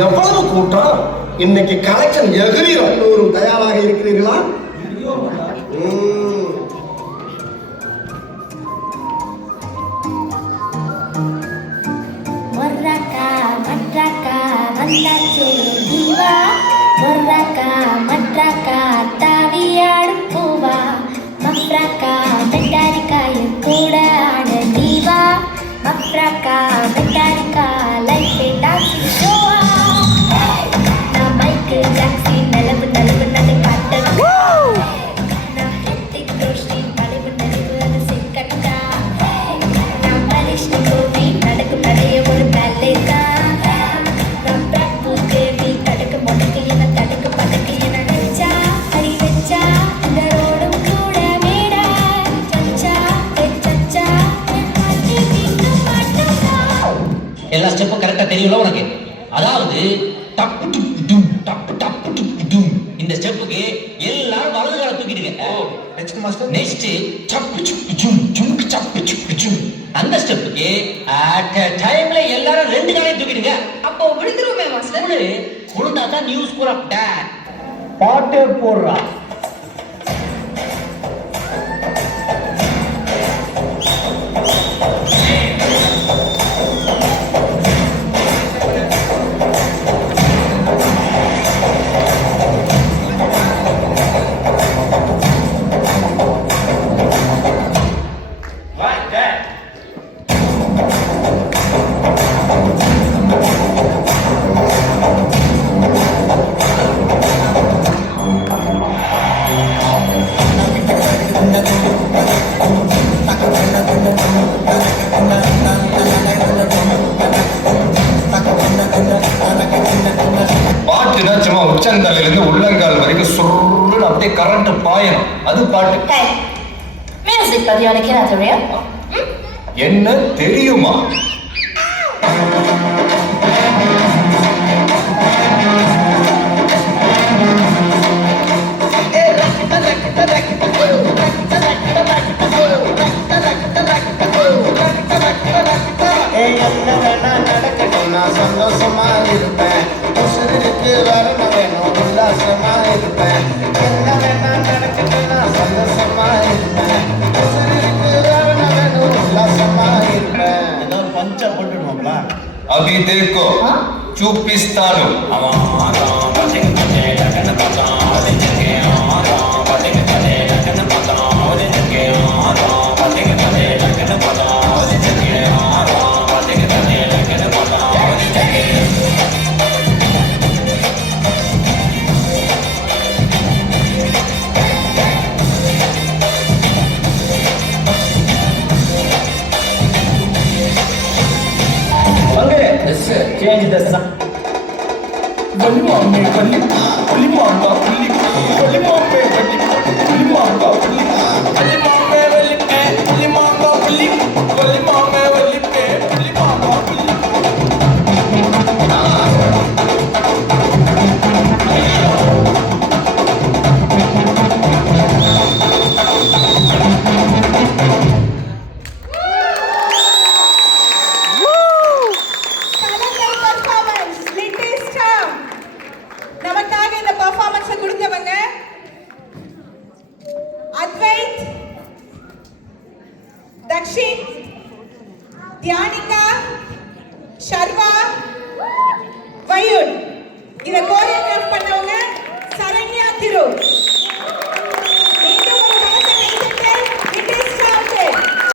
எவ்வளவு கூட்டம்! இன்னைக்கு கலெக்ஷன் எகிரியும். எல்லோரும் தயாராக இருக்கிறீர்களா? வந்தாச்சே தீவா, மொர்ரக்கா மற்றக்கா தாவியாடும் பூவா, மப்ரக்கா மெட்டாரிக்காயும் கூட ஆட தீவா, மப்ரக்கா மெட்டாரிக்கா லைஃபே டான்சிங் ஷோவா. நான் மைக்கு ஜாக்சி நலவு நலவு நலை பாட்டது, நான் ஹித்திக் ரோஷி நலவு நலவு அது சிக்கட்டா, நான் பரிஷ்ணி கோவி நடக்கும் நடைய ஒரு பேலே தான். எல்லா ஸ்டெப்பும் கரெக்டா தெரியும்ல உனக்கு? அதாவது டப்பு டுப்பு டும் டப்பு டப்பு டுப்பு டும். இந்த ஸ்டெப்புக்கு எல்லாரும் வலது காலை தூக்கிடுங்க. நெக்ஸ்ட் மாஸ்டர், நெக்ஸ்ட் டப்பு டுப்பு டும் டும் டப்பு டுப்பு டும். அந்த ஸ்டெப்புக்கு அட் a டைம்ல எல்லாரும் ரெண்டு காலையும் தூக்கிடுங்க. அப்போ விழுந்துருமே மாஸ்டர். விழுந்தா தான் நியூ ஸ்கோர் ஆஃப் டாட். பாட்டே போடுறா. பாட்டுனா சும்மா உச்சந்தலையிலிருந்து உள்ளங்கால் வரைக்கும் சொல்லுன்னு அப்படியே கரண்ட் பாயணும். அது பாட்டு. மியூசிக் பத்தி உனக்கு என்ன தெரியும்? என்ன தெரியுமா? நான் சந்தோஷமா இருப்பேன், உசுருக்கு வரணும் வேணும், உல்லாசமா இருப்பேன். என்ன வேணா நடக்கட்டும், நான் சந்தோஷமா இருப்பேன், உசுருக்கு வரணும் வேணும், உல்லாசமா இருப்பேன். ஏதாவது பஞ்சா போட்டுடுவாங்களா? अभी देखो चूपिस्तानु Change the sound. நமக்காக இந்த பெர்ஃபார்மன்ஸ் கொடுத்தவங்க அத்வைத், தக்ஷின், தியானிகா, ஷர்வா, வயுன். இத கோரியோகிராஃப் பண்ணவங்க சரண்யா திரு.